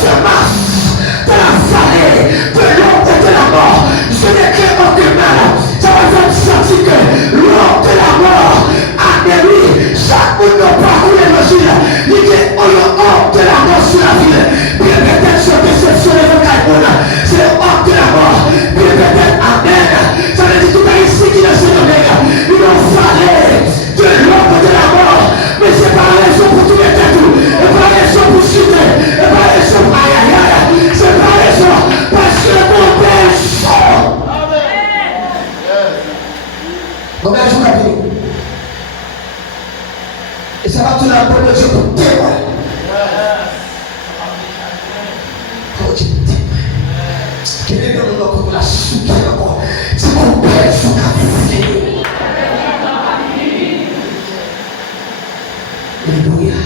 se masse de la vallée de l'ombre et de la mort. Je n'écris aucun mal. Ça va faire sentir que l'ombre de la mort a délivré chaque monde n'a pas coulé l'évangile. Il dit l'ombre de la mort sur la ville. Puis peut-être sur déception de vos caïmons. C'est l'ombre de la mort. Puis peut-être amen. Ça veut dire tout à ici qui ne se nomme. Il va falloir de l'ombre de la mort. Mais c'est pas la raison pour tout mettre tout. Et pas la raison pour chuter. Et pas la raison pour aïe aïe aïe. C'est pas la raison parce que mon père sort. Mon père joue la vie. Et ça va tout la bonne de Dieu pour témoin. Pour Dieu témoin. Quel est le nom qu'on a souqué encore? C'est mon père joue la vie. Alléluia.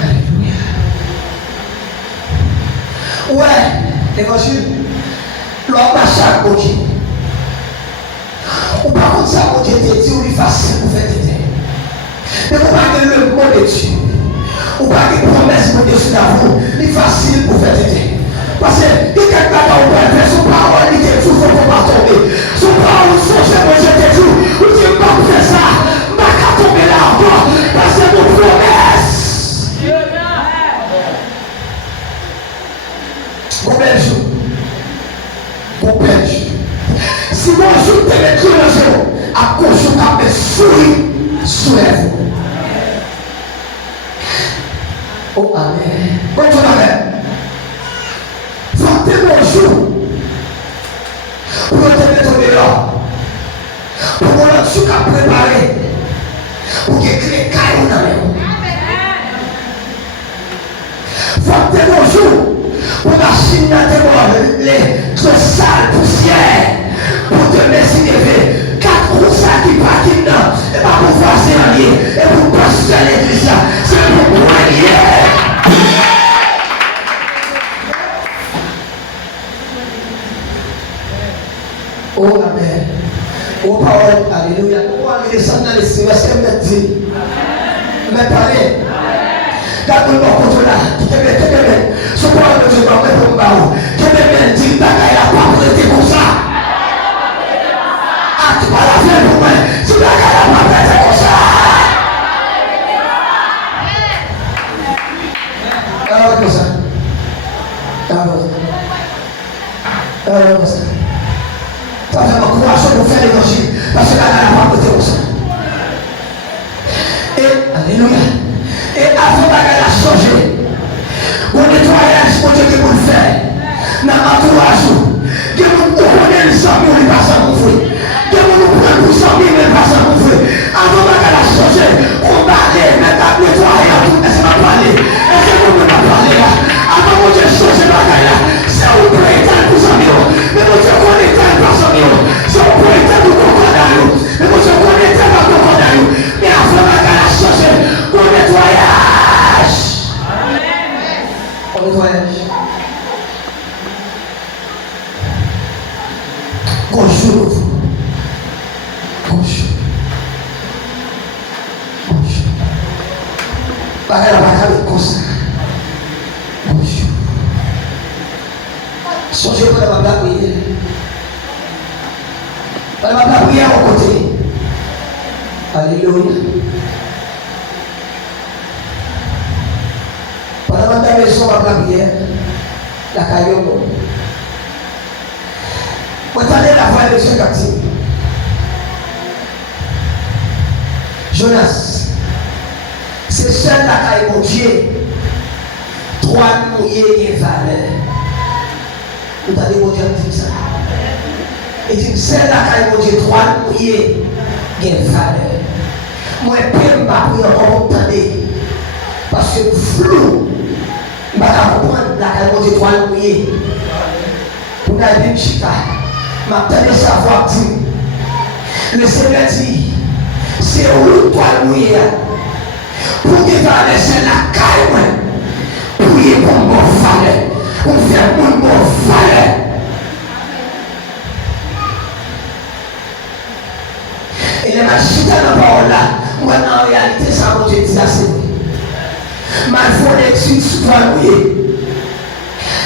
Alléluia. Ouais, l'évangile, l'homme marche à Dieu. Ou par contre, ça, mon Dieu te dit, ou lui facile pour faire t'aider. Mais vous parlez le mot de Dieu. Ou pas de promesse pour Dieu sur vous, il est facile pour faire t'aider. Parce que il y a quelqu'un qui va faire son parole, il te dit, il ne faut pas tomber. Son parole, son chef, mon Dieu te dit, ou tu ne peux pas faire ça. Tomber là encore parce que mon promesse. Mon bel jour. Mon bel jour. Si mon jour te met tout le jour, à cause de ta souris, soulève-vous. Oh, amen. Bonjour, amen. Faites mon jour. Pour te mettre dehors. Pour mon jour à préparer. Pour que les cailloux dans les faut bonjour pour la Chine les sales poussières pour te laisser lever 4 roussins qui partent là et pas pour faire c'est allié et pour passer à l'église c'est pour moyen. Oh amen. Oh parole, alléluia. On va descendre dans les cieux, c'est me dit. Mais parlez. Quand on va contre là, qui te met, ce parole de Dieu va mettre au bas. Qui te met, dit, bagaille la pas prêté comme ça. Ah, tu vas la faire pour moi. Si bagaille la pas prêté comme ça. Alors, comme ça. Alors, comme ça. Ça fait ma courage pour faire l'évangile. Parce que là, elle n'a pas côté comme ça. Et, alléluia. Et avant qu'elle a changé, au nettoyage, pour Dieu que vous le faites, dans l'entourage, que vous prenez le sang, vous ne passez pas vous. Que vous nous prenez pour 100 000, mais pas ça vous. Avant qu'elle a changé, on va aller, maintenant, nettoyer, est-ce que vous parlez? Est-ce que vous ne parlez pas? Avant que Dieu change la bagaille là, c'est vous prenez pour 100 000. Mais mon Dieu connaît pas 100 000. C'est vous prenez pour concordant. Mais mon Dieu connaît pas concordant. Mais avant qu'elle a changé, au nettoyage. Au nettoyage. Bonjour. Bonjour. Bonjour. Pareil la bagaille comme ça. Bonjour. Songez pour la prière. La prière au côté. Alléluia. Pendant la maison, la prière, la caillou. Vous allez la voix de Dieu captive. Jonas, c'est seul la caille mon Dieu. Trois mouillés et valeur. Vous allez mon Dieu dire ça. Et dit, c'est la caille mon Dieu, trois mouillés et valeur. Moi, je ne peux pas prier encore entendre. Parce que flou, je ne vais pas comprendre la caille mon Dieu, trois mouillés. Pour aller me chita. M'attendez savoir dire, le Seigneur dit, c'est où toi mouiller pour que va laisser la caille, pour y pour mon valeur, pour faire mon valeur. Et les machines dans la parole là, moi en réalité, ça mon Dieu dit ça c'est vrai. Ma foi existe sur toi mouillé.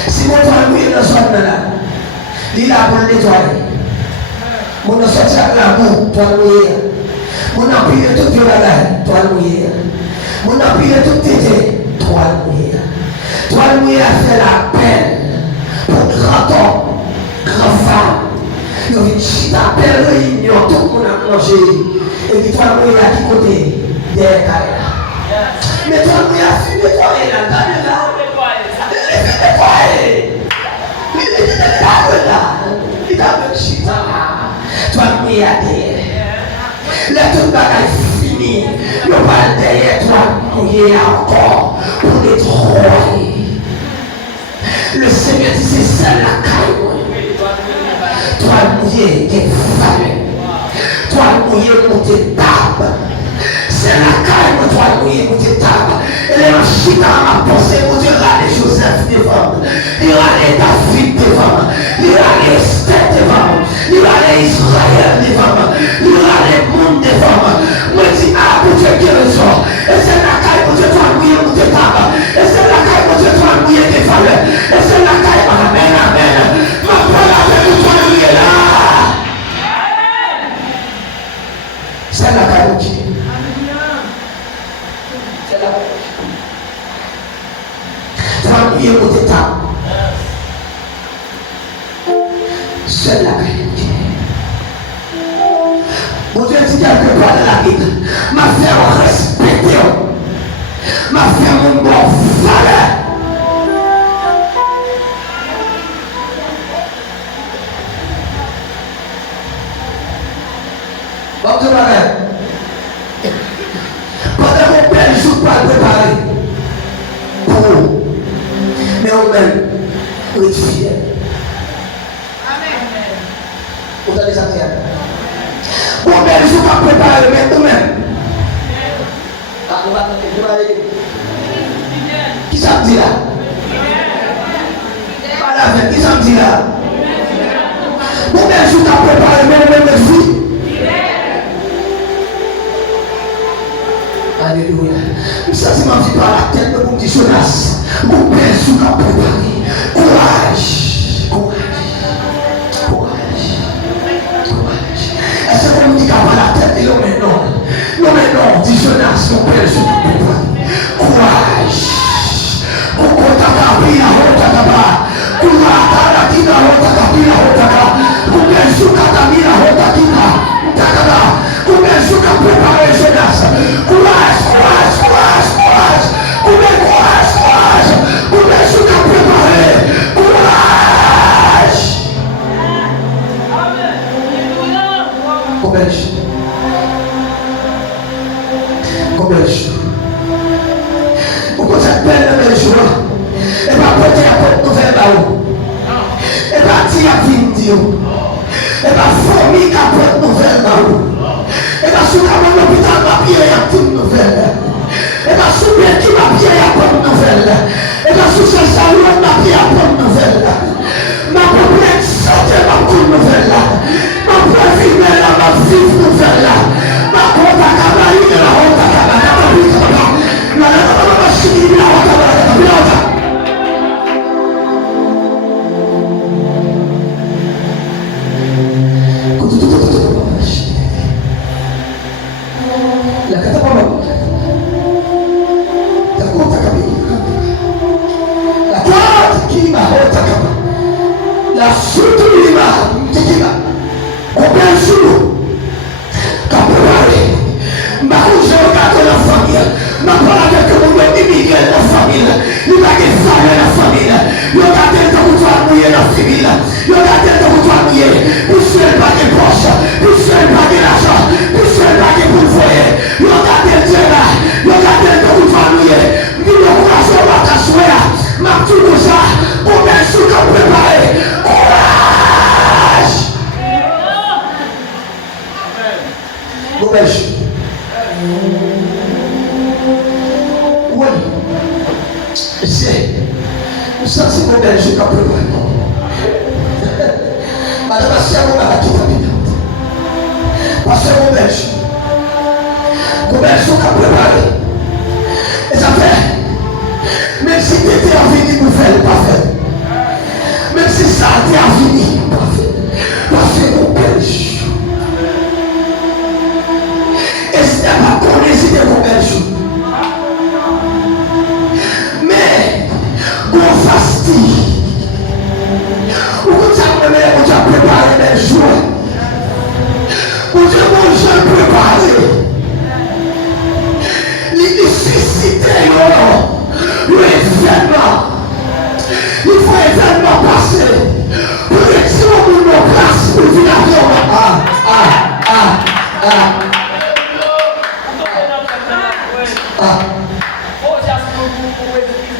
Si mon toit mouillé dans ce là, il est là pour le nettoyer. Mon sorti avec la boue, toi mouillé. Mon empire de toute violence, toi mouillé. Mon empire de toute tété, toi mouillé. Toi mouillé a fait la peine pour grand homme, grand femme. Il y a une chita belle réunion, tout le monde a mangé. Et puis toi mouillé à qui côté? Derrière là. Mais toi mouillé a fini nettoyer là, là. Il t'a fait chita. Toi mouillé à derrière. La toute bagaille finie. Le pas derrière toi mouillé encore pour nettoyer. Le Seigneur dit c'est ça la caille. Toi mouillé des femmes. Toi mouillé pour tes tables. C'est la caille toi mouillé pour tes tables. Et les machines à penser pour Dieu râler Joseph devant. Il râler David devant. Il râler Esther devant. Il râler Israël devant. Il râler monde devant. Moi je dis ah pour Dieu qui raison. Et c'est la caille pour Dieu toi mouillé pour tes tables. Et c'est la caille pour Dieu toi mouillé des valeurs. Et c'est la caille amen amen. Ma parole avec toi mouillé là. C'est la caille pour Dieu. Mouillé pour tes tables. Seul la vérité. Mon Dieu dit quelque part de la vie. Ma femme respecte. Ma femme mon bon valeur. Bon Dieu malheur. Pendant mon père joue pas préparé. Pour mais on même, on est fiers. Amen. Vous allez s'attirer. Bon, mais je ne vais pas préparer, mais nous-mêmes. Ah, on va aller. Qui ça me dit là? Pas la fête, qui ça me dit là? Bon, mais je ne vais pas préparer, mais nous-mêmes, les filles. Alléluia. Ça, c'est ma vie par la tête de mon petit Jonas. Mon père sous la préparé. Courage. Courage. Courage. Courage. Est-ce qu'on me dit qu'à la tête de l'homme est non? Non, mais non, dit Jonas, mon père sous la préparé. Courage. Courage. Préparer Jonas. Courage, courage, courage, courage. Courage, courage. Préparer. Courage. Courage. Courage. Pourquoi cette belle joie? Et pas porter la porte nouvelle là-haut. Et pas dire à vidéo. Et pas fourmi la porte nouvelle là-haut. Et pas sous l'hôpital ma pied à toute nouvelle. Et pas sous bien qui ma pied à bonne nouvelle. Et pas sous ce salon ma pied à bonne nouvelle. Ma propre santé ma bonne nouvelle. Ma propre vie ma vive nouvelle. Ma compte à cabaret la honte à cabaret. La machine la honte à cabaret. La suite du lima, combien de jours, qu'a préparé, ma couche regarde la famille, ma parole avec le monde immigré la famille, il va que ça la famille, il va que le temps mouiller la famille, il va que le temps mouiller, puisque elle pas de poche, puisque elle pas de l'argent, puisque elle pas de pourvoyer, il va que le Dieu là, il va que le temps mouiller, il va que le temps mouiller, ma tout ça, combien de jours qu'a préparé. Courage. Oui. C'est ça, c'est mon belge qui a préparé. Madame Assia, on a tout fait. Parce que mon belge qui a préparé. Et ça fait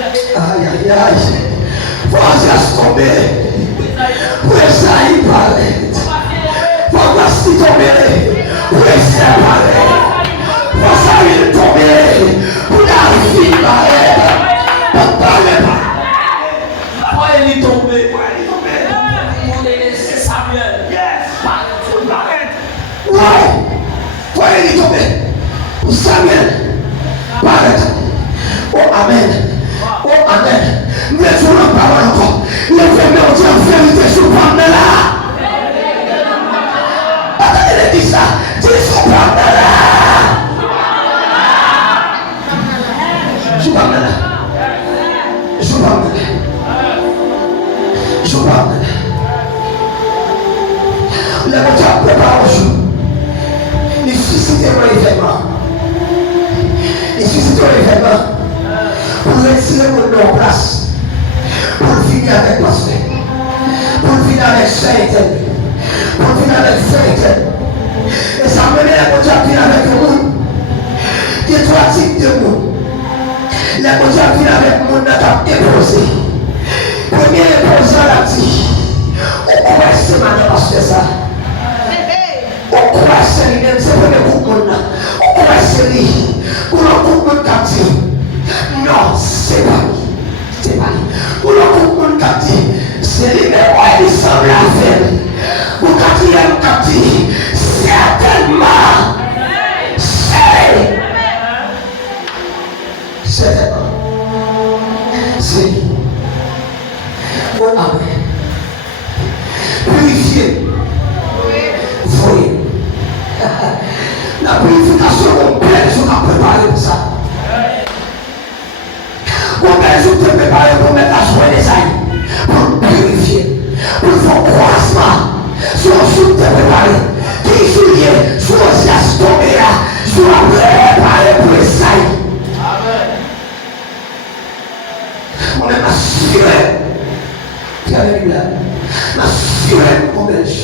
Aïe, aïe, aïe. Faut juste tomber. Pour ça, il paraît. Faut juste tomber. Pour ça, il paraît. Pour ça, il tomber. Pour la vie, il paraît. Pour parler pas. Pour il tomber. Pour il tomber. Pour laisser Samuel. Ouais. Pour il tomber. Pour Samuel. Paraît. Oh, amen. Oh, amen. Mais je n'en parle encore. Les femmes ont dit en vérité sur Pamela. Attendez, dis ça. Dis sur Pamela. Sur Pamela. Sur Pamela. Sur Pamela. Les gens préparent au jour. Ils susciteront l'événement. Ils susciteront l'événement. Pour retirer mon place. Pour finir avec pasteur, pour finir avec Saint, pour finir avec Saint. Et ça me met la bonne à finir avec le monde. Il y a trois types de monde. La bonne à finir avec le monde n'a pas déposé. Premier déposant l'a dit. On croit que c'est maintenant parce que ça. On croit que c'est lui-même, c'est pour le groupe monde. On croit que c'est lui. Pour le groupe monde qui dit. Non, c'est pas lui. C'est pas lui. Pour le groupe qui dit, c'est lui, mais ouais, il semble à faire. Pour quatrième qui dit, certainement, certainement, c'est lui. Oh, amen. Purifier. Voyez. La purification, mon père, je t'ai préparé pour ça. Mon père, je t'ai préparé pour mettre la joie des aïeux, pour purifier, pour faire croissement. Sur je t'ai préparé. Qui juillet, sur le tombé là, je dois préparer pour les aïeux. On est assuré. Regardez là. Assuré mon belge.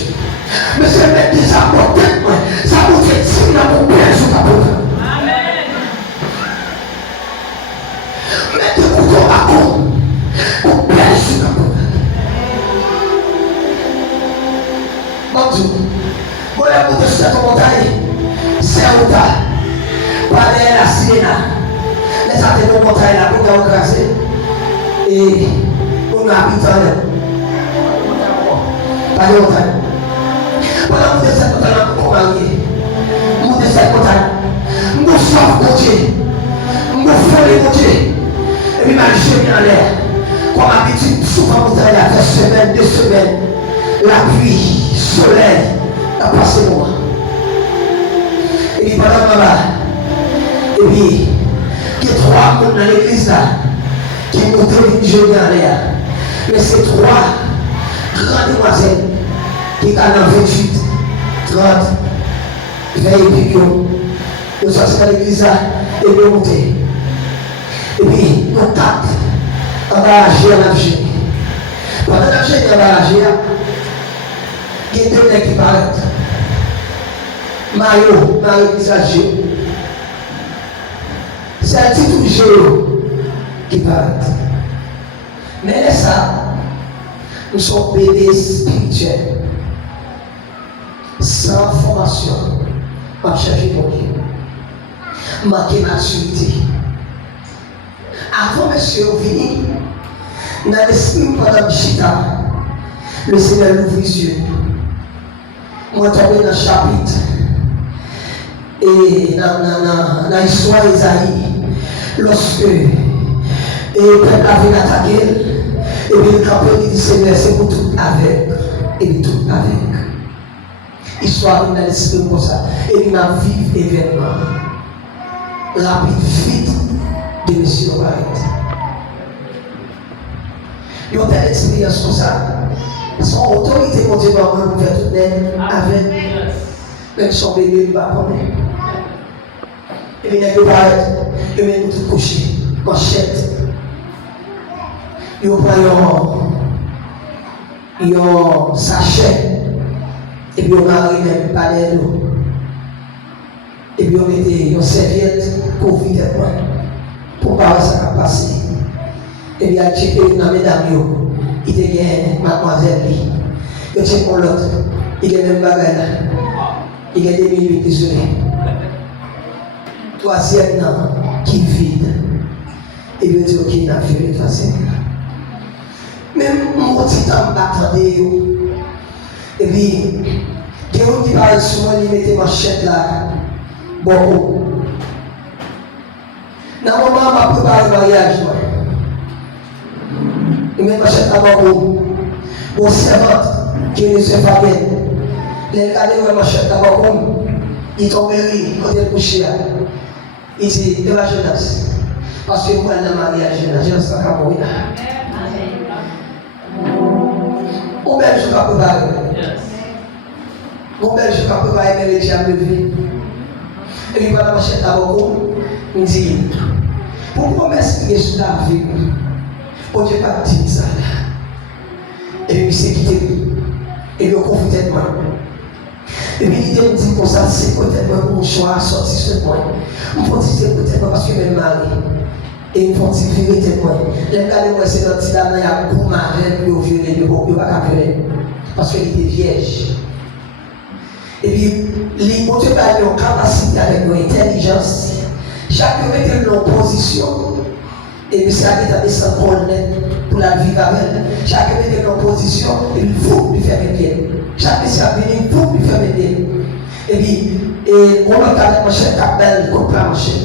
Mais c'est mettre des amours tête, ça vous fait tirer dans mon père sur ta boue. Mettez le couteau à coup. Mon père sur ta boue. Bon Dieu. Vous avez écouté sur cette montagne. C'est un tas. Parlez à la sirène. Les athées de montagne là, pour nous écraser. Et pour nous habiter là. Pas de montagne. Pendant que vous êtes montagne, vous mariez. Vous êtes montagne. Nous sommes côté. Nous faisons les côtés. Et puis, marcher bien en l'air. Comme habitude, souvent, vous allez faire semaine, 2 semaines. La pluie, soleil, a passé moi. Et puis, pendant que là, et puis, il y a 3 personnes dans l'église là, qui montrent une journée en l'air. Mais c'est 3 grandes demoiselles qui sont dans 28, 30, 20 et puis, nous sommes dans l'église là, et nous montons. Et puis, nous 4 embarrassés en Algérie. Pendant l'Algérie embarrassée, il y a 2 mecs qui paraissent. Mario qui s'agit. C'est un titre de Géo qui paraît. Mais ça, nous sommes bébés spirituels. Sans formation, on va chercher pour Dieu. Manquer maturité. Avant monsieur venir, dans l'esprit pendant Chita, le Seigneur l'ouvre les yeux. Moi, tombé dans le chapitre. Et dans l'histoire d'Isaïe, lorsque le peuple avait attaqué, et puis le campé dit Seigneur, c'est pour tout avec, et puis tout avec. Histoire dans l'esprit comme ça, et puis dans vivre événement, rapide, vite, de M. Obaïd. Il y a une telle expérience comme ça. Son autorité, mon Dieu, va vous faire tout net avec. Même son bébé, il va prendre. Et puis, il y a deux barrettes, et puis, il tout couché, manchette. Il prend un sachet, et puis, on a même pas d'eau. Et puis, on mettait une serviette pour vider pour voir ça va passer. Et bien, il checké dans mesdames, il était gagné mademoiselle. Il checké pour l'autre. Il y a même bagage là. Il y a 2008 désolé. Troisième nom qui vide. Et il dit ok, il a fait le troisième. Même mon petit temps m'attendait. Et puis, il y a un qui parle souvent, il mettait ma chèque là. Bon. Dans le moment où je préparé le mariage, je mets ma chèque là-bas. Mon servante, qui est le Fabienne, il a regardé ma chèque là-bas. Il tombe rire quand il est couché là. Il dit, de la jeunesse. Parce que moi, dans le mariage, la jeunesse va mourir. Mon bel jour à préparer. Mon bel jour à préparer, mais les diables levé. Et puis, pendant ma chèque là-bas, il dit, pourquoi m'expliquer sur la vie? Pour Dieu pas dire ça. Et puis, il s'est quitté. Et puis, on confie moi. Et puis l'idée me dit comme ça, c'est peut-être mon choix à sortir ce point. Je me dis c'est peut-être parce que je me marie. Et je me dis vérité moi. Les gars de moi, c'est notre petit là, il y a beaucoup de marraines qui ont violé, il n'y a pas qu'à violer. Parce qu'il était vierge. Et puis, les bon Dieu a une capacité avec une intelligence. Chacun mettait une position. Et puis, c'est à dire que ça pour la vivre avec. Chacun mettait une position et il faut lui faire un bien. Chaque personne a venu pour lui faire aider. Et puis, on va garder mon chef Capel, on prend mon chef.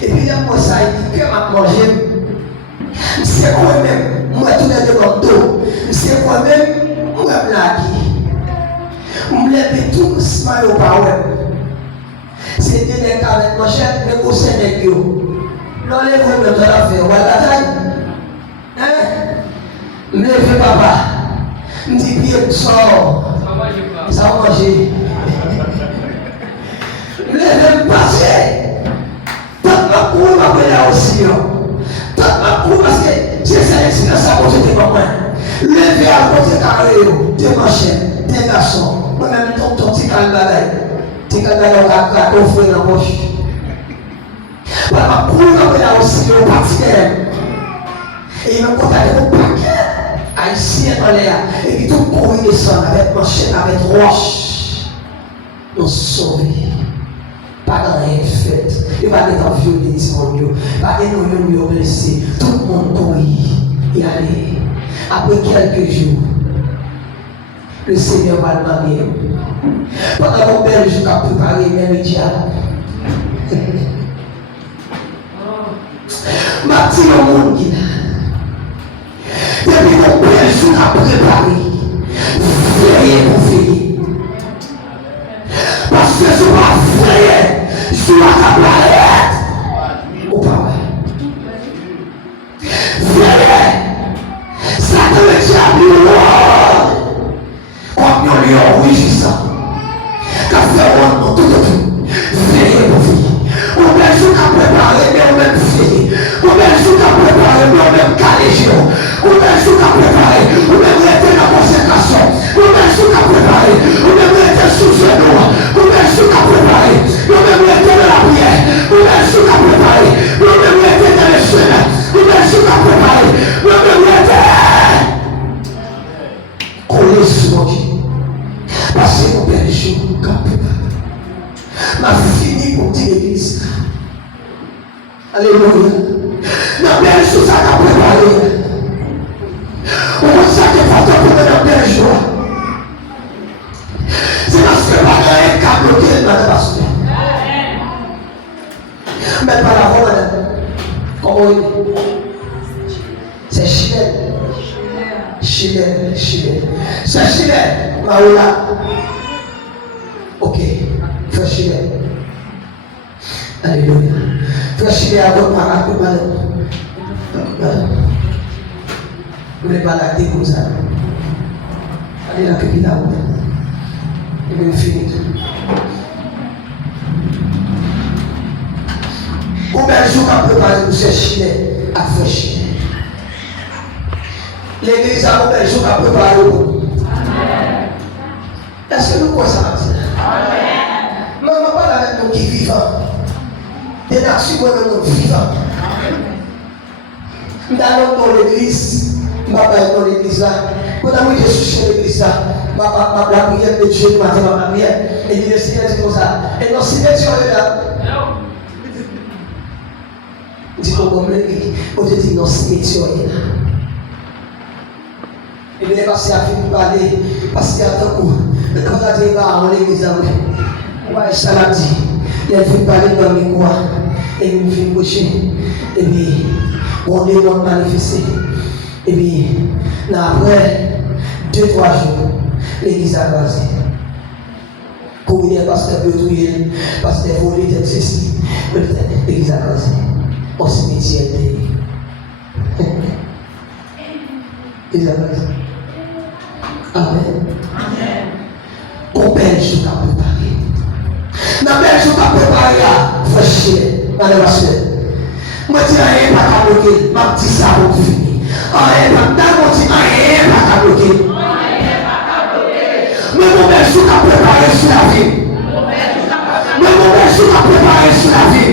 Et puis, là, moi, ça, il dit que m'a mangé. C'est moi-même, moi, tout est devant tout. C'est moi-même, moi, je blague. Je me lève tout, smile au power. C'est des mecs avec mon chef, mais au Sénégal. L'enlève-vous de la faire, ouais, la taille. Hein? Je me lève, papa. Je me dis, bien, sort. Ça va manger. Je me lève passer. Tant ma cour m'a pris là aussi. Tant ma cour parce que j'ai sélectionné ça pour jeter pas moi. Levé à côté carré, des manchettes, des garçons. Moi-même, ton petit calme-bagaille. Petit calme-bagaille, on va offrir dans la poche. Ma cour m'a pris là aussi, au partenaire. Et il m'a contacté au paquet. Haïtien dans l'air, et puis tout courir descend avec manchette, avec roche. Nous sauver. Pas dans rien fait. Et pas d'être violé, pas d'être blessé. Tout le monde courir et aller. Après quelques jours, le Seigneur va le marier. Pendant mon bel jour, a préparé mes médias. Ma petite monde qui depuis mon père jour à préparer, veillez pour veiller. Parce que je vais veiller, je vais préparer. Ou pas vrai? Veillez, ça te met diable comme un lion rugissant. Qu'a fait on tout. Veillez pour veiller. On met jour à préparer, mais on même veiller. On met jour à préparer, mais on même caléger. On met jour à préparer, on même rester dans la consécration. On met jour à préparer, on même rester sous genou. On met jour à préparer, on même rester dans la prière. On met jour à préparer, on même rester dans les chemins. On met jour à préparer, on même rester collé sur mon Dieu. Parce que mon père est chaud, m'a fini pour dire l'église. Alléluia. La belle chose à préparer. On va s'acquitter pour la belle joie. C'est parce que pas un câble bloqué dans la pasteur. Mais pas la voix, madame. Comment il est? C'est Chilène. Chilène. C'est Chilène. Maoula. Ok. Frère Chilène. Alléluia. Frère Chilène a votre parole, madame. Vous ne voulez pas la comme ça. Allez la cueillir là. Et bien finir. Combien de jours qu'on prépare pour ces Chilais à faire Chilais? L'église a combien de jours qu'on prépare pour nous? Est-ce que nous croyons ça? Maman parle avec nous qui vivant. Des nations, moi-même, nous vivants. Nous allons dans l'église. Je vais dans l'église là. Quand on est sur l'église là, la prière de Dieu, ma prière. Et il est Seigneur dit comme ça. Et dans le cimetière là. Je dis comme l'église. On te dit dans le cimetière là. Et bien, parce qu'il a fini de parler, parce qu'il y a un coup. Quand on a dit dans l'église là, ouais, ça l'a dit. Il a fait parler dans mes quoi. Et il me fait coucher. Et puis, on démon manifesté. Et puis, après 2-3 jours, l'église a passé. Pour venir pasteur Beutouille, pasteur Volé, ceci, peut-être l'église a passé. Au cimetière de l'église a passé. Amen. Qu'on belle jour à préparer. Dans belle jour à préparer, frère chien, madame la soeur. Moi, je dis rien pas à bloquer, je dis ça pour finir. Rien pas à bloquer. Mais mon belle jour à préparer sur la vie. Mais mon belle jour à préparer sur la vie.